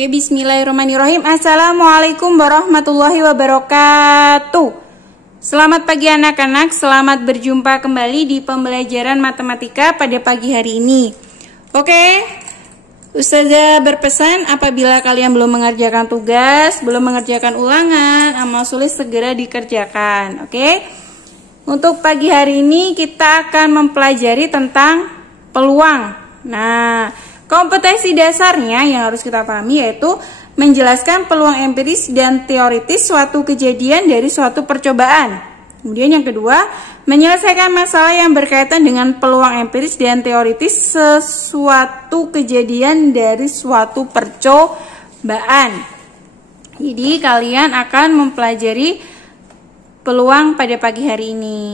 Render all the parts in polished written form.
Oke, bismillahirrahmanirrahim. Assalamualaikum warahmatullahi wabarakatuh. Selamat pagi anak-anak, selamat berjumpa kembali di pembelajaran matematika pada pagi hari ini. Oke, Ustazah berpesan apabila kalian belum mengerjakan tugas, belum mengerjakan ulangan, amal sulit segera dikerjakan. Oke, untuk pagi hari ini kita akan mempelajari tentang peluang. Nah, kompetensi dasarnya yang harus kita pahami yaitu menjelaskan peluang empiris dan teoritis suatu kejadian dari suatu percobaan. Kemudian yang kedua, menyelesaikan masalah yang berkaitan dengan peluang empiris dan teoritis sesuatu kejadian dari suatu percobaan. Jadi kalian akan mempelajari peluang pada pagi hari ini.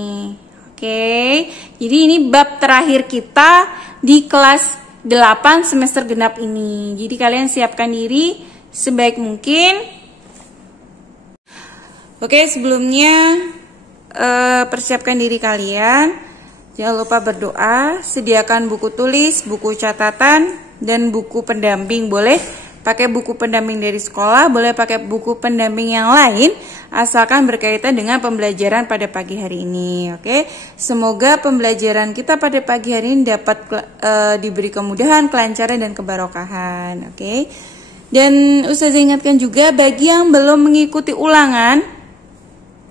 Oke, jadi ini bab terakhir kita di kelas 8 semester genap ini. Jadi kalian siapkan diri sebaik mungkin. Oke, sebelumnya persiapkan diri kalian. Jangan lupa berdoa, sediakan buku tulis, buku catatan, dan buku pendamping. Boleh pakai buku pendamping dari sekolah, boleh pakai buku pendamping yang lain, asalkan berkaitan dengan pembelajaran pada pagi hari ini. Oke, semoga pembelajaran kita pada pagi hari ini dapat diberi kemudahan, kelancaran, dan kebarokahan. Oke, dan Ustazah ingatkan juga bagi yang belum mengikuti ulangan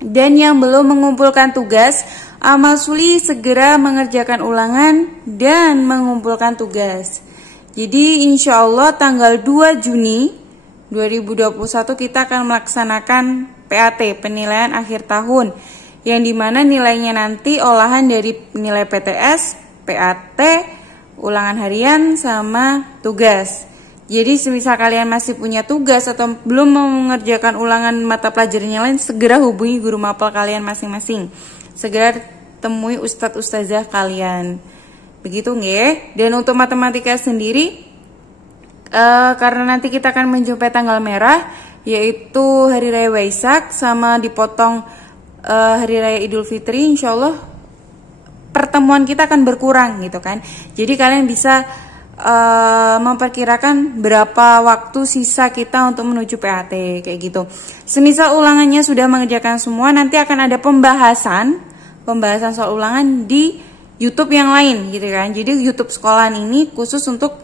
dan yang belum mengumpulkan tugas, amal sulit segera mengerjakan ulangan dan mengumpulkan tugas. Jadi insya Allah tanggal 2 Juni 2021 kita akan melaksanakan PAT, penilaian akhir tahun, yang dimana nilainya nanti olahan dari nilai PTS, PAT, ulangan harian, sama tugas. Jadi semisal kalian masih punya tugas atau belum mengerjakan ulangan mata pelajaran yang lain, segera hubungi guru mapel kalian masing-masing. Segera temui ustadz ustazah kalian. Begitu nggih? Dan untuk matematika sendiri, karena nanti kita akan menjumpai tanggal merah, yaitu Hari Raya Waisak sama dipotong Hari Raya Idul Fitri, insya Allah pertemuan kita akan berkurang gitu kan. Jadi kalian bisa memperkirakan berapa waktu sisa kita untuk menuju PAT kayak gitu. Semisal ulangannya sudah mengerjakan semua, nanti akan ada pembahasan soal ulangan di YouTube yang lain gitu kan. Jadi YouTube sekolahan ini khusus untuk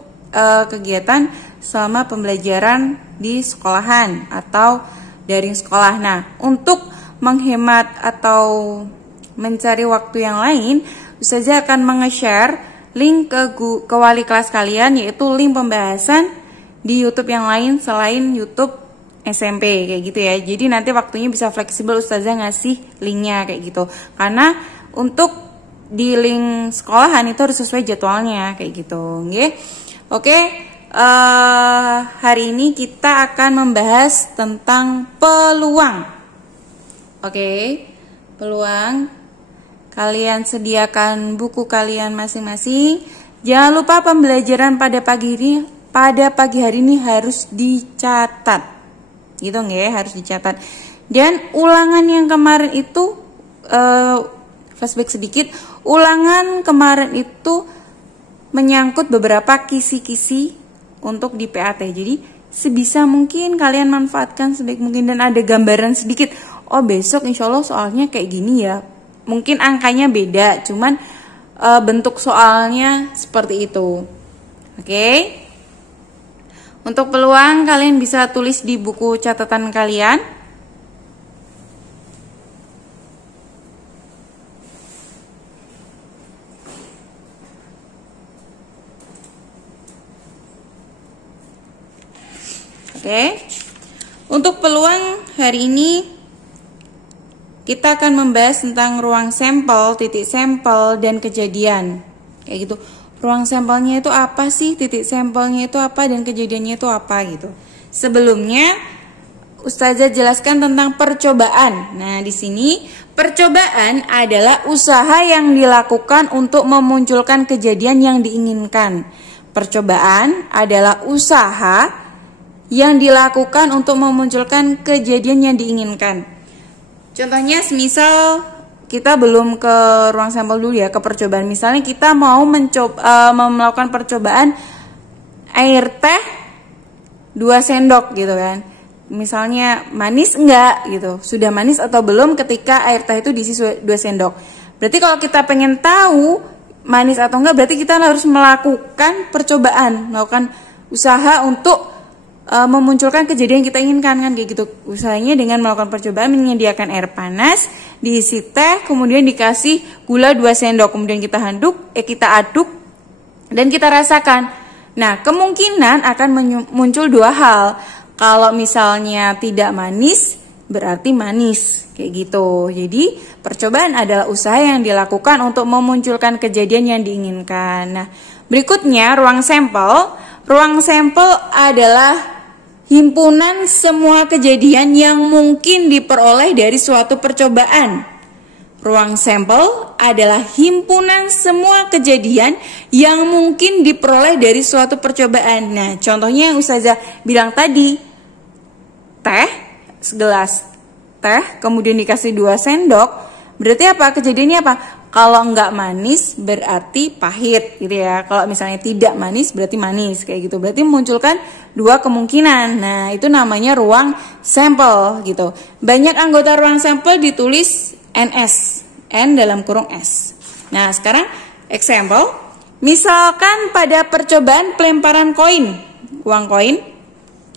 kegiatan selama pembelajaran di sekolahan atau daring sekolah. Nah, untuk menghemat atau mencari waktu yang lain, Ustazah akan menge-share link ke wali kelas kalian, yaitu link pembahasan di YouTube yang lain selain YouTube SMP kayak gitu ya. Jadi nanti waktunya bisa fleksibel, Ustazah ngasih linknya kayak gitu. Karena untuk di link sekolahan itu harus sesuai jadwalnya kayak gitu, nggih. Oke, hari ini kita akan membahas tentang peluang. Oke, peluang. Kalian sediakan buku kalian masing-masing. Jangan lupa pembelajaran pada pagi hari ini harus dicatat. Gitu nggih, harus dicatat. Dan ulangan yang kemarin itu flashback sedikit. Ulangan kemarin itu menyangkut beberapa kisi-kisi untuk di PAT. Jadi sebisa mungkin kalian manfaatkan sebaik mungkin dan ada gambaran sedikit. Oh, besok insya Allah soalnya kayak gini ya. Mungkin angkanya beda, cuman bentuk soalnya seperti itu. Oke. Untuk peluang kalian bisa tulis di buku catatan kalian. Oke. Untuk peluang hari ini kita akan membahas tentang ruang sampel, titik sampel, dan kejadian. Kayak gitu. Ruang sampelnya itu apa sih? Titik sampelnya itu apa? Dan kejadiannya itu apa gitu. Sebelumnya Ustazah jelaskan tentang percobaan. Nah, di sini percobaan adalah usaha yang dilakukan untuk memunculkan kejadian yang diinginkan. Percobaan adalah usaha yang dilakukan untuk memunculkan kejadian yang diinginkan. Contohnya semisal kita belum ke ruang sampel dulu ya, ke percobaan. Misalnya kita mau melakukan percobaan air teh 2 sendok gitu kan. Misalnya manis enggak gitu, sudah manis atau belum ketika air teh itu diisi 2 sendok. Berarti kalau kita pengen tahu manis atau enggak, berarti kita harus melakukan percobaan, melakukan usaha untuk memunculkan kejadian yang kita inginkan kan kayak gitu. Usahanya dengan melakukan percobaan, menyediakan air panas, diisi teh, kemudian dikasih gula 2 sendok, kemudian kita aduk dan kita rasakan. Nah, kemungkinan akan muncul 2 hal. Kalau misalnya tidak manis, berarti manis kayak gitu. Jadi, percobaan adalah usaha yang dilakukan untuk memunculkan kejadian yang diinginkan. Nah, berikutnya ruang sampel. Ruang sampel adalah himpunan semua kejadian yang mungkin diperoleh dari suatu percobaan. Ruang sampel adalah himpunan semua kejadian yang mungkin diperoleh dari suatu percobaan. Nah, contohnya yang Ustazah bilang tadi, teh, segelas teh, kemudian dikasih 2 sendok, berarti apa? Kejadiannya apa? Kalau enggak manis berarti pahit gitu ya. Kalau misalnya tidak manis berarti manis kayak gitu. Berarti memunculkan 2 kemungkinan. Nah, itu namanya ruang sampel gitu. Banyak anggota ruang sampel ditulis NS, N dalam kurung S. Nah, sekarang example. Misalkan pada percobaan pelemparan koin, uang koin.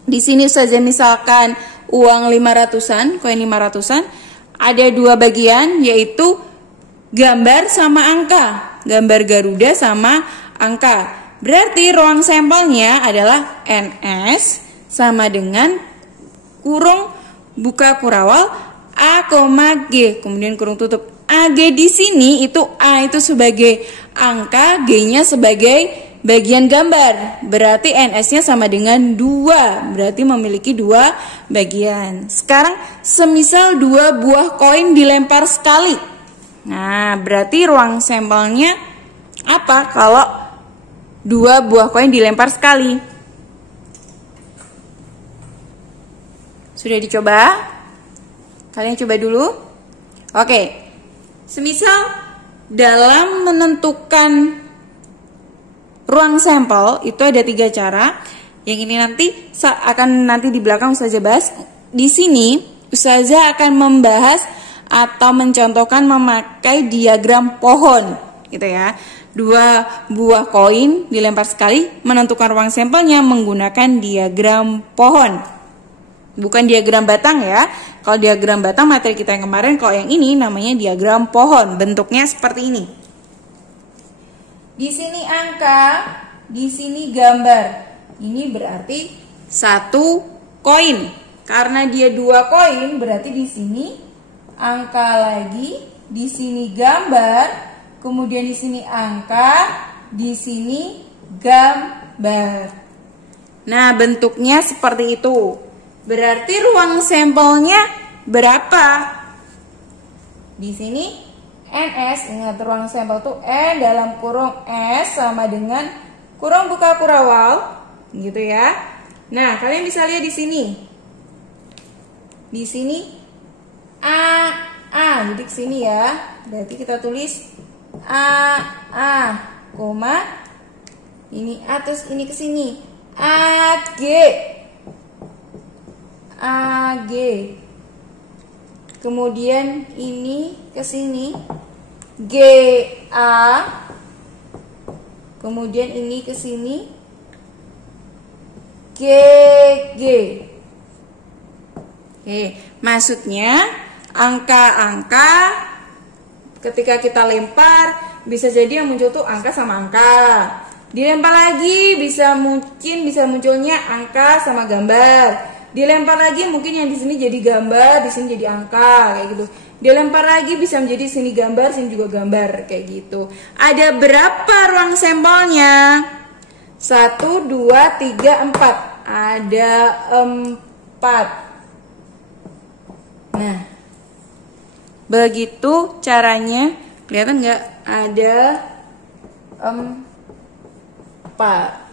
Di sini saja misalkan uang 500-an, koin 500-an, ada 2 bagian yaitu gambar sama angka, gambar Garuda sama angka. Berarti ruang sampelnya adalah NS sama dengan kurung buka kurawal A, G, kemudian kurung tutup. AG di sini itu A itu sebagai angka, G-nya sebagai bagian gambar. Berarti NS-nya sama dengan 2, berarti memiliki 2 bagian. Sekarang semisal 2 buah koin dilempar sekali. Nah, berarti ruang sampelnya apa kalau 2 buah koin dilempar sekali? Sudah dicoba? Kalian coba dulu. Oke. Semisal dalam menentukan ruang sampel itu ada 3 cara. Yang ini nanti di belakang Ustazah bahas. Di sini Ustazah akan membahas atau mencontohkan memakai diagram pohon gitu ya. 2 buah koin dilempar sekali, menentukan ruang sampelnya menggunakan diagram pohon. Bukan diagram batang ya. Kalau diagram batang materi kita yang kemarin, kalau yang ini namanya diagram pohon. Bentuknya seperti ini. Di sini angka, di sini gambar. Ini berarti 1 koin. Karena dia 2 koin, berarti di sini angka lagi, di sini gambar, kemudian di sini angka, di sini gambar. Nah, bentuknya seperti itu. Berarti ruang sampelnya berapa? Di sini NS, ingat ruang sampel tuh N dalam kurung S sama dengan kurung buka kurawal, gitu ya. Nah, kalian bisa lihat di sini. Di sini A, jadi ke sini ya. Berarti kita tulis A, koma. Ini A terus ini ke sini. AG. Kemudian ini ke sini GA. Kemudian ini ke sini GG. Oke, maksudnya angka-angka ketika kita lempar bisa jadi yang muncul tuh angka sama angka. Dilempar lagi bisa munculnya angka sama gambar. Dilempar lagi mungkin yang di sini jadi gambar, di sini jadi angka kayak gitu. Dilempar lagi bisa menjadi sini gambar, sini juga gambar kayak gitu. Ada berapa ruang sampelnya? 1, 2, 3, 4. Ada 4. Nah, begitu caranya. Kelihatan nggak? Ada 4.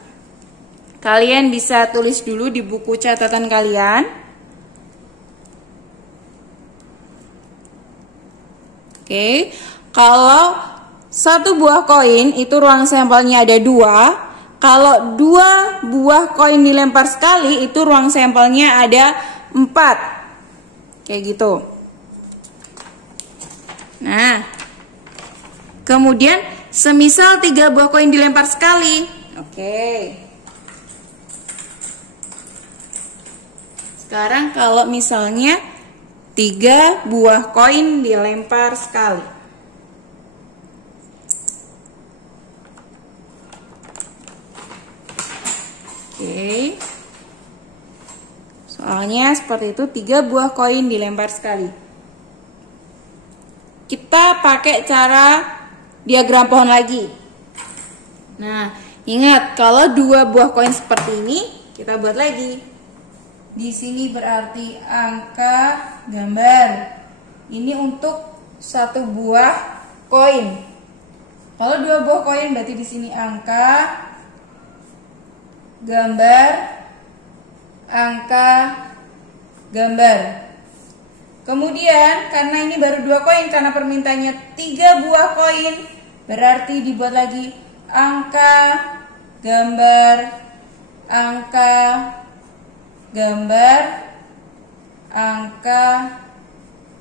Kalian bisa tulis dulu di buku catatan kalian. Oke, kalau 1 buah koin itu ruang sampelnya ada 2. kalau 2 buah koin dilempar sekali, itu ruang sampelnya ada 4. Kayak gitu. Nah, kemudian semisal 3 buah koin dilempar sekali. Oke. Sekarang kalau misalnya 3 buah koin dilempar sekali. Oke. Soalnya seperti itu, 3 buah koin dilempar sekali. Kita pakai cara diagram pohon lagi. Nah, ingat kalau 2 buah koin seperti ini, kita buat lagi. Di sini berarti angka gambar. Ini untuk 1 buah koin. Kalau 2 buah koin berarti di sini angka gambar, angka gambar. Kemudian karena ini baru 2 koin, karena permintaannya 3 buah koin, berarti dibuat lagi angka gambar, angka gambar, angka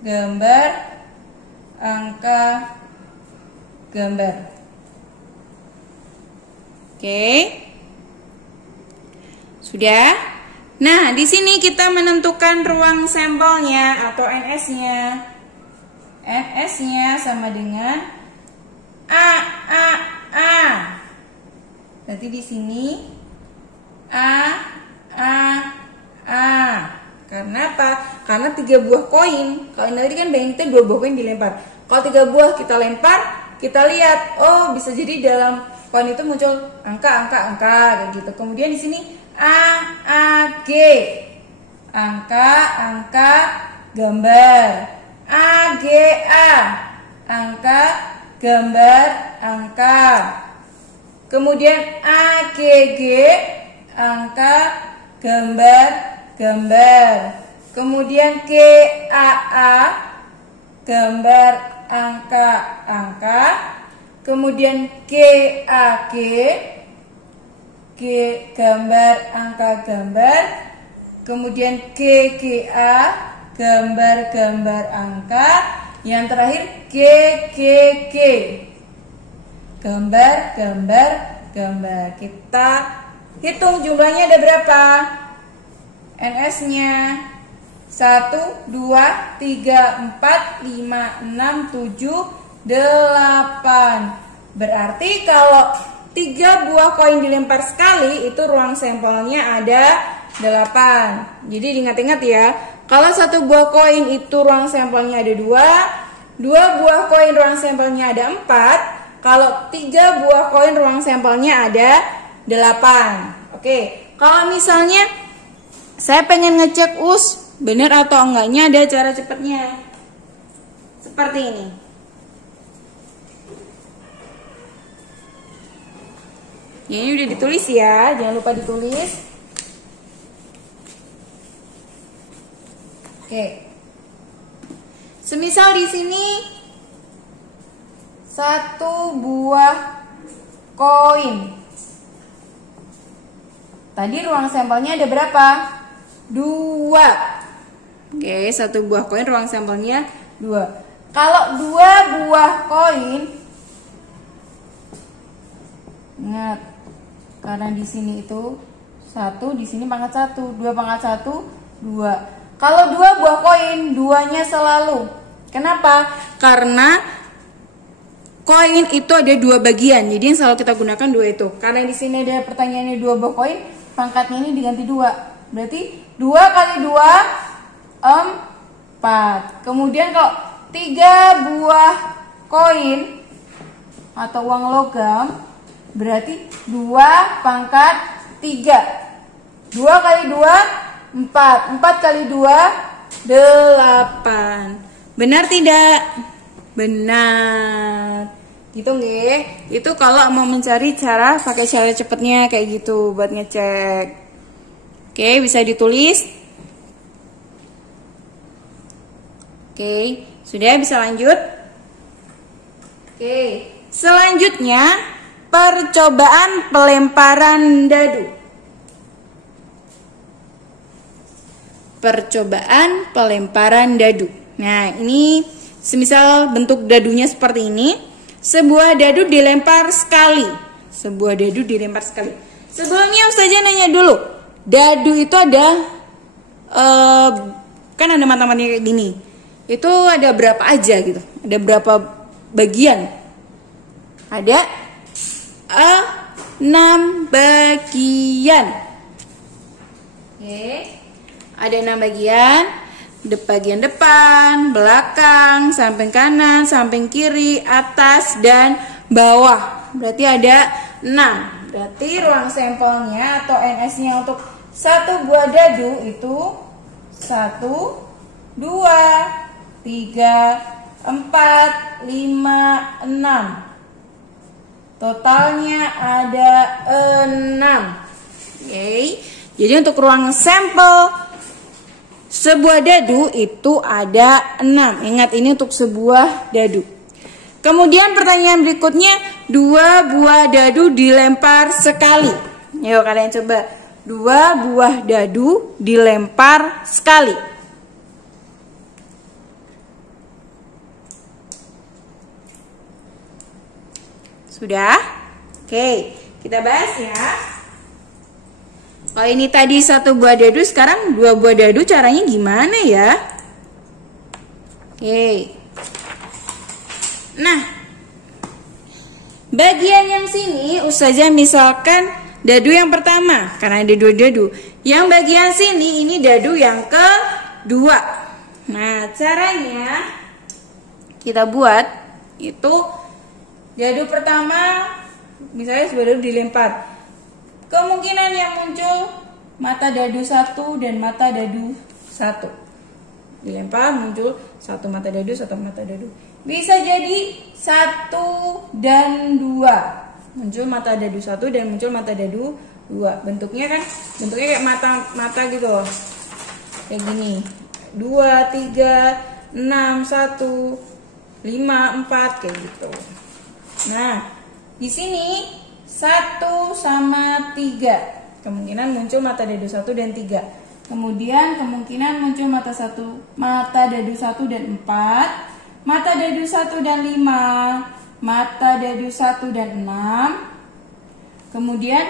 gambar, angka gambar. Oke. Sudah? Nah, di sini kita menentukan ruang sampelnya atau NS-nya. NS-nya sama dengan A. Berarti di sini A. Karena apa? Karena 3 buah koin. Kalau ini tadi kan bayangin kita 2 buah koin dilempar. Kalau 3 buah kita lempar, kita lihat, oh bisa jadi dalam koin itu muncul angka kayak gitu. Kemudian di sini AG, angka gambar. AGA, angka gambar, angka. Kemudian AGG, angka gambar. Kemudian KAA, gambar, angka. Kemudian KAG, gambar, angka, gambar. Kemudian KGA, gambar, angka. Yang terakhir GGG, gambar. Kita hitung jumlahnya ada berapa? NS-nya 1, 2, 3, 4, 5, 6, 7, 8. Berarti kalau 3 buah koin dilempar sekali, itu ruang sampelnya ada 8. Jadi diingat-ingat ya, kalau 1 buah koin itu ruang sampelnya ada 2, 2 buah koin ruang sampelnya ada 4, kalau 3 buah koin ruang sampelnya ada 8. Oke, kalau misalnya saya pengen ngecek bener atau enggaknya, ada cara cepatnya. Seperti ini. Ini udah ditulis ya, jangan lupa ditulis. Oke. Semisal di sini 1 buah koin. Tadi ruang sampelnya ada berapa? 2. Oke, 1 buah koin ruang sampelnya 2. Kalau 2 buah koin, ingat, karena di sini itu 1, di sini pangkat 1, 2 pangkat 1, 2. Kalau 2 buah koin, 2-nya selalu. Kenapa? Karena koin itu ada 2 bagian, jadi yang selalu kita gunakan 2 itu. Karena di sini ada pertanyaannya 2 buah koin, pangkatnya ini diganti 2. Berarti 2 kali 2, 4. Kemudian kalau 3 buah koin atau uang logam, berarti 2 pangkat 3. 2 kali 2, 4. 4 kali 2, 8. Benar tidak? Benar. Gitu nggih. Itu kalau mau mencari cara pakai cara cepatnya kayak gitu buat ngecek. Oke, bisa ditulis. Oke, sudah bisa lanjut. Oke, selanjutnya percobaan pelemparan dadu. Percobaan pelemparan dadu. Nah, ini semisal bentuk dadunya seperti ini. Sebuah dadu dilempar sekali. Sebuah dadu dilempar sekali. Sebelumnya Ustazah nanya dulu. Dadu itu ada kan ada mata-matanya kayak gini. Itu ada berapa aja gitu? Ada berapa bagian? Ada 6 bagian. Oke. Ada 6 bagian. Bagian depan, belakang, samping kanan, samping kiri, atas, dan bawah. Berarti ada 6. Berarti ruang sampelnya atau NS-nya untuk satu buah dadu itu 1, 2, 3, 4, 5, 6. Totalnya ada 6. Oke. Jadi untuk ruang sampel sebuah dadu itu ada 6. Ingat, ini untuk sebuah dadu. Kemudian pertanyaan berikutnya, 2 buah dadu dilempar sekali. Yuk kalian coba. 2 buah dadu dilempar sekali. Sudah? Oke, kita bahas ya. Kalau ini tadi 1 buah dadu, sekarang 2 buah dadu, caranya gimana ya? Oke. Nah, bagian yang sini Ustazah misalkan dadu yang pertama, karena ada 2 dadu. Yang bagian sini ini dadu yang kedua. Nah, caranya kita buat itu dadu pertama, misalnya sebuah dadu dilempar. Kemungkinan yang muncul mata dadu 1 dan mata dadu 1. Dilempar muncul 1 mata dadu, 1 mata dadu. Bisa jadi 1 dan 2. Muncul mata dadu 1 dan muncul mata dadu 2. Bentuknya kayak mata gitu loh. Kayak gini. 2, 3, 6, 1, 5, 4 kayak gitu. Nah, di sini 1 sama 3. Kemungkinan muncul mata dadu 1 dan 3. Kemudian kemungkinan muncul mata dadu 1 dan 4, mata dadu 1 dan 5, mata dadu 1 dan 6. Kemudian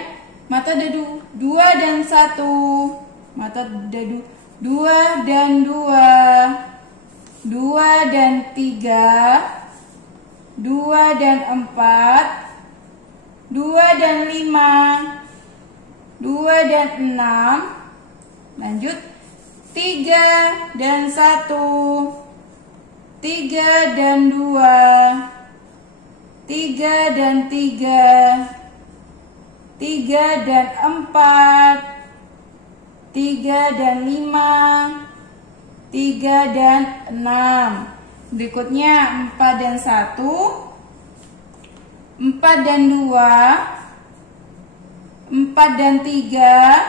mata dadu 2 dan 1, mata dadu 2 dan 2, 2 dan 3, 2 dan 4, 2 dan 5, 2 dan 6, lanjut 3 dan 1, 3 dan 2, 3 dan 3, 3 dan 4, 3 dan 5, 3 dan 6. Berikutnya 4 dan 1, 4 dan 2, 4 dan 3,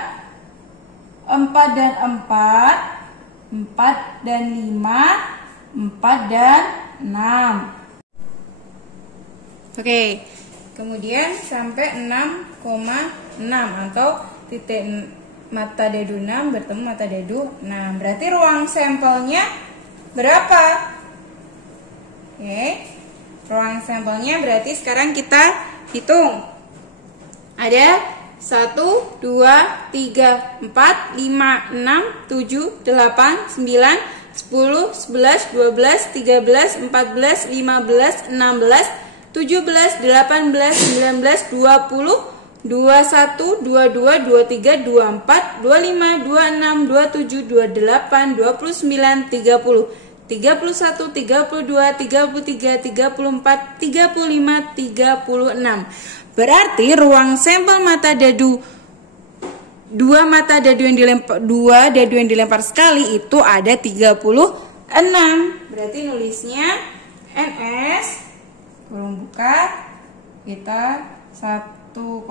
4 dan 4, 4 dan 5, 4 dan 6. Oke, kemudian sampai 6,6 atau titik mata dadu 6 bertemu mata dadu 6. Berarti ruang sampelnya berapa? Oke. Ruang sampelnya berarti sekarang kita hitung. Ada 1, 2, 3, 4, 5, 6, 7, 8, 9, 10, 11, 12, 13, 14, 15, 16, 17, 18, 19, 20, 21, 22, 23, 24, 25, 26, 27, 28, 29, 30, 31, 32, 33, 34, 35, 36. Berarti ruang sampel mata dadu 2 dadu yang dilempar sekali itu ada 36. Berarti nulisnya NS kurung buka kita 1,1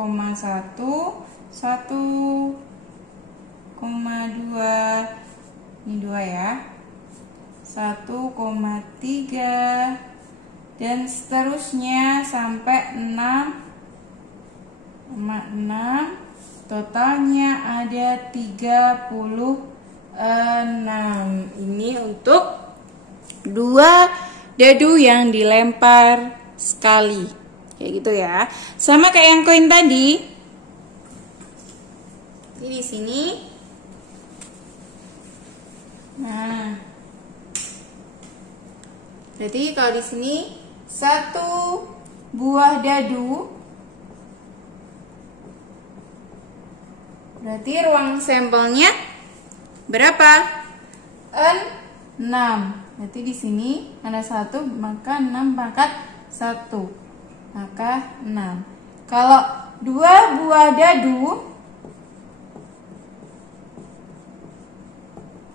1,2 ini 2 ya. 1,3 dan seterusnya sampai 6,6. 6. Totalnya ada 36. Ini untuk 2 dadu yang dilempar sekali. Kayak gitu ya. Sama kayak yang koin tadi. Ini di sini. Nah. Berarti kalau di sini 1 buah dadu. Berarti ruang sampelnya berapa? 6. Berarti di sini ada 1, maka 6 pangkat 1. Maka 6. Kalau 2 buah dadu,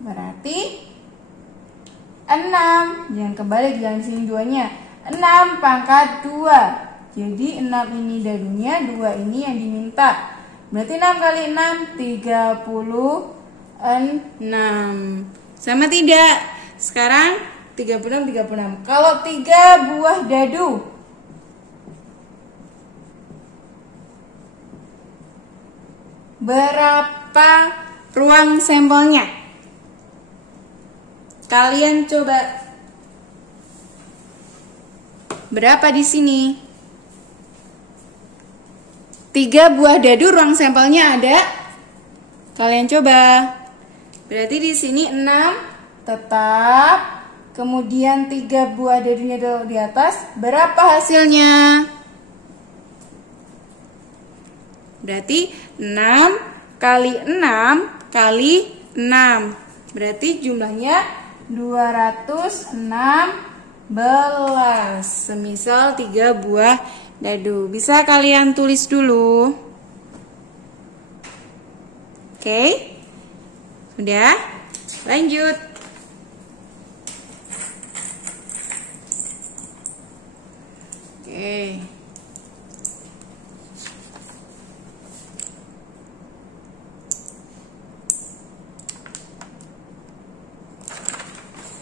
berarti 6. Jangan kebalik, jangan sini 2-nya. 6 pangkat 2. Jadi 6 ini dadunya, 2 ini yang diminta. Berarti 6 kali 6, 36. Sama tidak? Sekarang 36. Kalau 3 buah dadu, berapa ruang sampelnya? Kalian coba. Berapa di sini? 3 buah dadu ruang sampelnya ada. Kalian coba. Berarti di sini 6 tetap. Kemudian 3 buah dadunya di atas. Berapa hasilnya? Berarti 6 kali 6 kali 6. Berarti jumlahnya 216. Semisal 3 buah dadu. Bisa kalian tulis dulu. Oke. Sudah? Lanjut. Oke.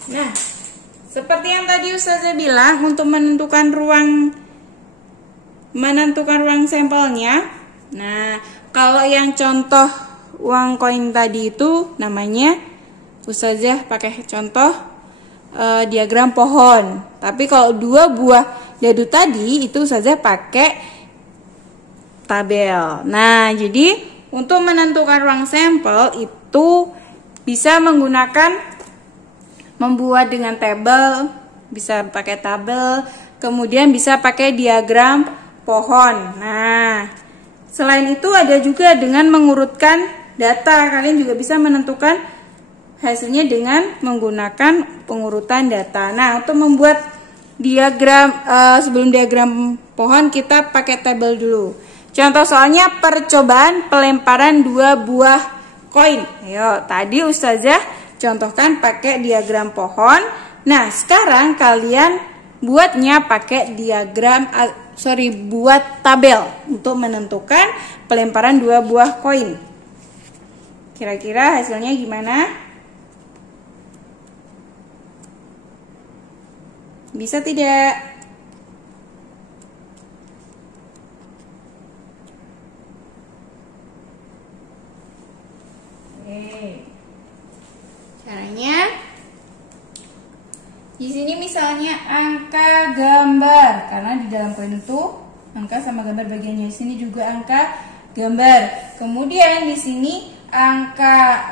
Nah, seperti yang tadi Ustazah bilang, untuk menentukan ruang sampelnya. Nah, kalau yang contoh uang koin tadi itu namanya Ustazah pakai contoh diagram pohon. Tapi kalau 2 buah dadu tadi itu Ustazah pakai tabel. Nah, jadi untuk menentukan ruang sampel itu bisa membuat dengan tabel, bisa pakai tabel, kemudian bisa pakai diagram pohon. Nah, selain itu ada juga dengan mengurutkan data. Kalian juga bisa menentukan hasilnya dengan menggunakan pengurutan data. Nah, untuk membuat diagram, sebelum diagram pohon kita pakai tabel dulu. Contoh soalnya percobaan pelemparan 2 buah koin. Ayo, tadi Ustazah contohkan pakai diagram pohon. Nah, sekarang kalian buatnya pakai buat tabel untuk menentukan pelemparan 2 buah koin. Kira-kira hasilnya gimana? Bisa tidak? Oke. Caranya di sini misalnya angka gambar, karena di dalam koin itu angka sama gambar bagiannya. Di sini juga angka gambar. Kemudian di sini angka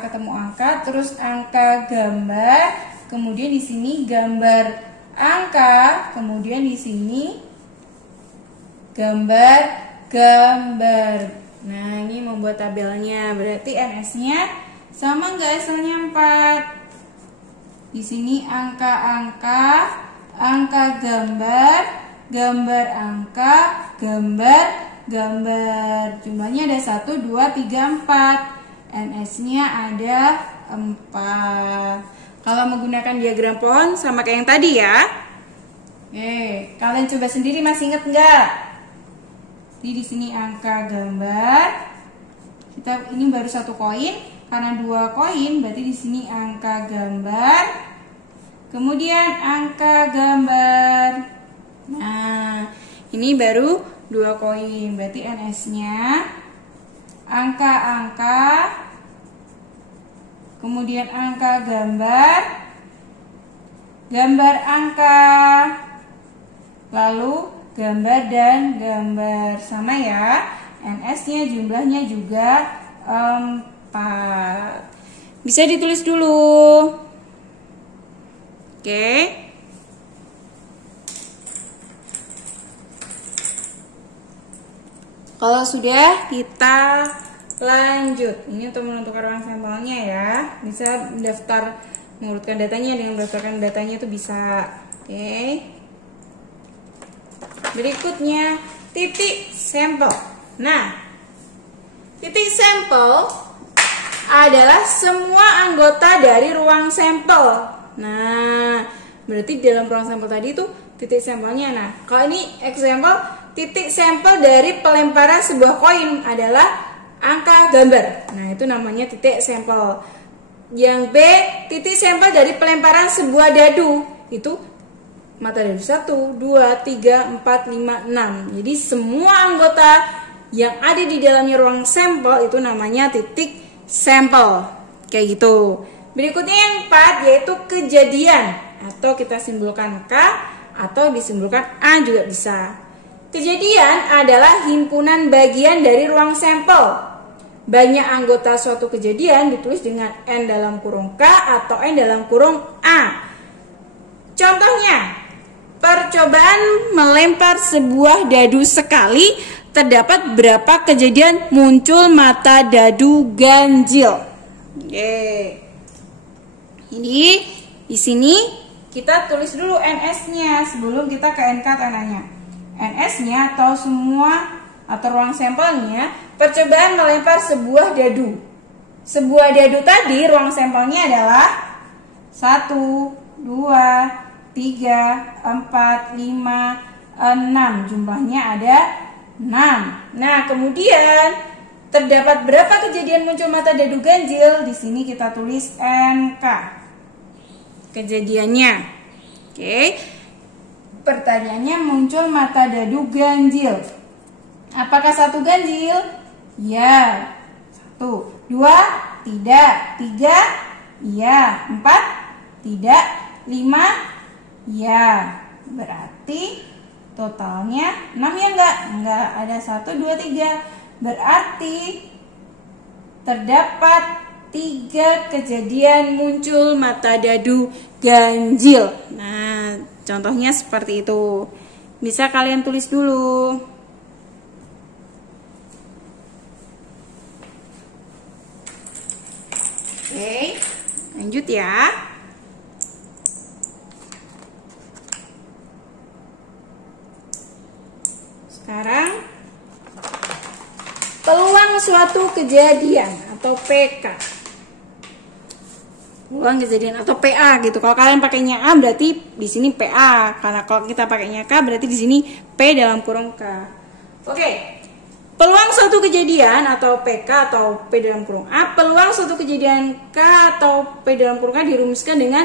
ketemu angka, terus angka gambar. Kemudian di sini gambar angka, kemudian di sini gambar. Nah, ini membuat tabelnya. Berarti NS-nya sama nggak hasilnya 4? Di sini angka gambar angka, gambar. Jumlahnya ada 1, 2, 3, 4. NS-nya ada 4. Kalau menggunakan diagram pohon sama kayak yang tadi ya. Kalian coba sendiri, masih ingat nggak? Jadi di sini angka gambar. Ini baru 1 koin. Karena 2 koin, berarti di sini angka gambar. Kemudian angka gambar. Nah, ini baru 2 koin. Berarti NS-nya angka-angka, kemudian angka gambar, gambar angka, lalu gambar dan gambar. Sama ya, NS-nya jumlahnya juga 4. Bisa ditulis dulu. Oke. Kalau sudah, kita lanjut. Ini untuk menentukan ruang sampelnya ya. Bisa mendaftar, mengurutkan datanya dengan berdasarkan datanya itu bisa. Oke. Berikutnya titik sampel. Nah, titik sampel adalah semua anggota dari ruang sampel. Nah, berarti dalam ruang sampel tadi itu titik sampelnya. Nah, kalau ini example, titik sampel dari pelemparan sebuah koin adalah angka gambar. Nah, itu namanya titik sampel. Yang B, titik sampel dari pelemparan sebuah dadu. Itu mata dadu 1, 2, 3, 4, 5, 6. Jadi semua anggota yang ada di dalamnya ruang sampel itu namanya titik sampel. Kayak gitu. Berikutnya yang 4 yaitu kejadian. Atau kita simbolkan K atau disimbolkan A juga bisa. Kejadian adalah himpunan bagian dari ruang sampel. Banyak anggota suatu kejadian ditulis dengan N dalam kurung K atau N dalam kurung A. Contohnya, percobaan melempar sebuah dadu sekali, terdapat berapa kejadian muncul mata dadu ganjil. Oke. Jadi di sini kita tulis dulu NS-nya sebelum kita ke NK tanahnya. NS-nya atau semua atau ruang sampelnya, percobaan melempar sebuah dadu. Sebuah dadu tadi ruang sampelnya adalah 1, 2, 3, 4, 5, 6. Jumlahnya ada 6. Nah, kemudian terdapat berapa kejadian muncul mata dadu ganjil? Di sini kita tulis NK. Kejadiannya. Oke. Pertanyaannya, muncul mata dadu ganjil. Apakah 1 ganjil? Ya. 1. 2, tidak. 3, ya. 4, tidak. 5, ya. Berarti totalnya 6 ya enggak? Enggak, ada 1, 2, 3. Berarti terdapat 3 kejadian muncul mata dadu ganjil. Nah, contohnya seperti itu. Bisa kalian tulis dulu. Oke, lanjut ya. Sekarang peluang suatu kejadian atau PK. Peluang kejadian atau PA gitu. Kalau kalian pakainya A berarti di sini PA. Karena kalau kita pakainya K berarti di sini P dalam kurung K. Oke. Peluang suatu kejadian atau PK atau P dalam kurung A. Peluang suatu kejadian K atau P dalam kurung K dirumuskan dengan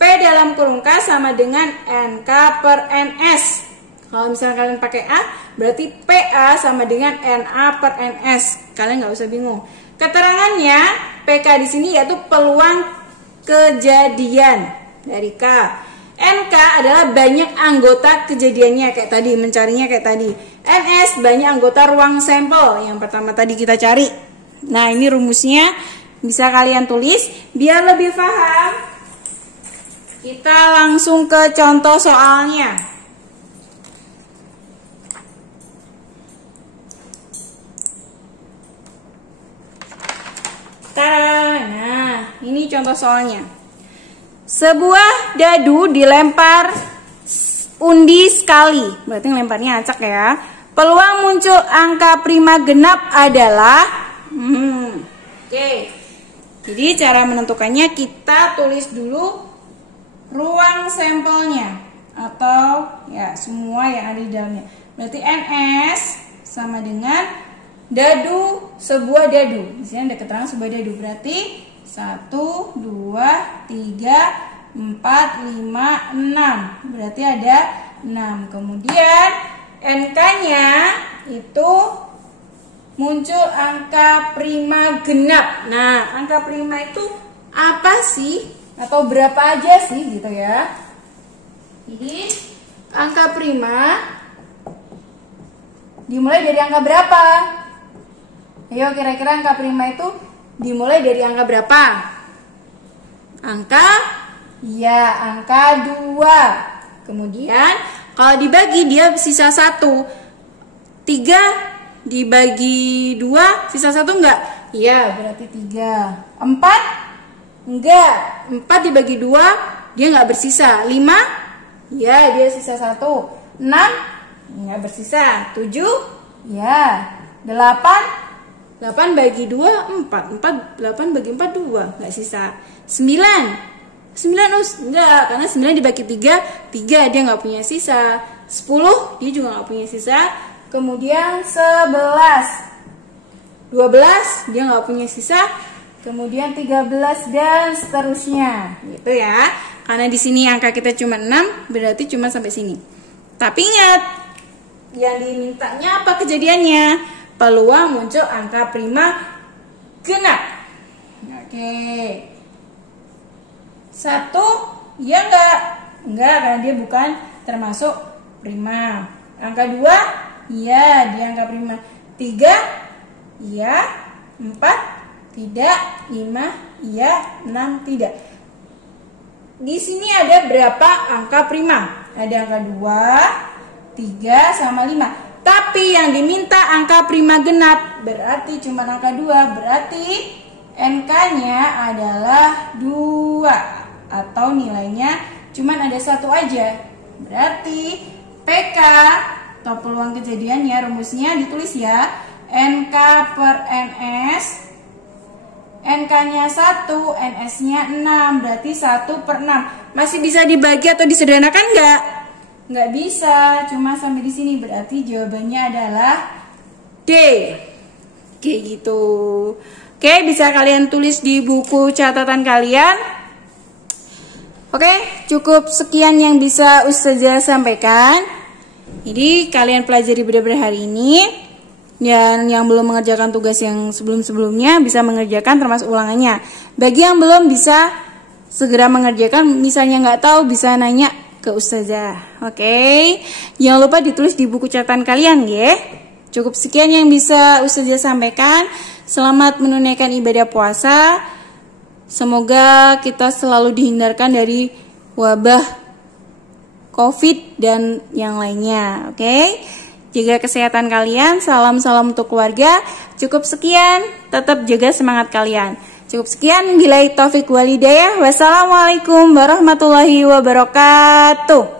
P dalam kurung K sama dengan NK per NS. Kalau misalnya kalian pakai A, berarti PA sama dengan NA per NS. Kalian nggak usah bingung. Keterangannya PK di sini yaitu peluang kejadian dari K. NK adalah banyak anggota kejadiannya kayak tadi, mencarinya kayak tadi. NS banyak anggota ruang sampel yang pertama tadi kita cari. Nah, ini rumusnya bisa kalian tulis biar lebih paham. Kita langsung ke contoh soalnya. Nah, ini contoh soalnya. Sebuah dadu dilempar undi sekali. Berarti lemparnya acak ya. Peluang muncul angka prima genap adalah Oke. Jadi cara menentukannya kita tulis dulu ruang sampelnya atau ya semua yang ada di dalamnya. Berarti NS sama dengan dadu, sebuah dadu. Di sini ada keterangan sebuah dadu. Berarti 1, 2, 3, 4, 5, 6. Berarti ada 6. Kemudian NK-nya itu muncul angka prima genap. Nah, angka prima itu apa sih? Atau berapa aja sih gitu ya? Jadi, angka prima dimulai dari angka berapa? Ayo, kira-kira angka prima itu dimulai dari angka berapa? Angka 2. Kemudian, kalau dibagi dia sisa 1. 3 dibagi 2 sisa 1 enggak? Iya, berarti 3. 4? Enggak. 4 dibagi 2 dia enggak bersisa. 5? Ya, dia sisa 1. 6? Enggak bersisa. 7? Ya. 8? 8 bagi 2 4. 8 bagi 4 2, enggak sisa. 9? 9 enggak, karena 9 dibagi 3 dia enggak punya sisa. 10 dia juga enggak punya sisa. Kemudian 11, 12 dia nggak punya sisa. Kemudian 13 dan seterusnya, gitu ya. Karena di sini angka kita cuma 6, berarti cuma sampai sini. Tapi ingat, yang dimintanya apa kejadiannya? Peluang muncul angka prima genap. Oke. 1, ya enggak, karena dia bukan termasuk prima. Angka 2. Iya, dia angka prima. 3, iya. 4, tidak. 5, iya. 6, tidak. Di sini ada berapa angka prima? Ada angka 2, 3, sama 5. Tapi yang diminta angka prima genap, berarti cuma angka 2. Berarti NK-nya adalah 2. Atau nilainya cuma ada 1 aja. Berarti PK atau peluang kejadiannya, rumusnya ditulis ya, NK per NS, NK-nya 1, NS-nya 6, berarti 1 per 6. Masih bisa dibagi atau disederhanakan nggak? Nggak bisa, cuma sampai di sini, berarti jawabannya adalah D. Kayak gitu. Oke, bisa kalian tulis di buku catatan kalian. Oke, cukup sekian yang bisa Ustazah sampaikan. Jadi kalian pelajari benar-benar hari ini. Dan yang belum mengerjakan tugas yang sebelum-sebelumnya bisa mengerjakan termasuk ulangannya. Bagi yang belum bisa segera mengerjakan, misalnya nggak tahu bisa nanya ke Ustazah. Oke, jangan lupa ditulis di buku catatan kalian ya. Cukup sekian yang bisa Ustazah sampaikan. Selamat menunaikan ibadah puasa. Semoga kita selalu dihindarkan dari wabah COVID dan yang lainnya. Oke, jaga kesehatan kalian. Salam-salam untuk keluarga. Cukup sekian, tetap jaga semangat kalian. Cukup sekian, billahi taufik walhidayah. Wassalamualaikum warahmatullahi wabarakatuh.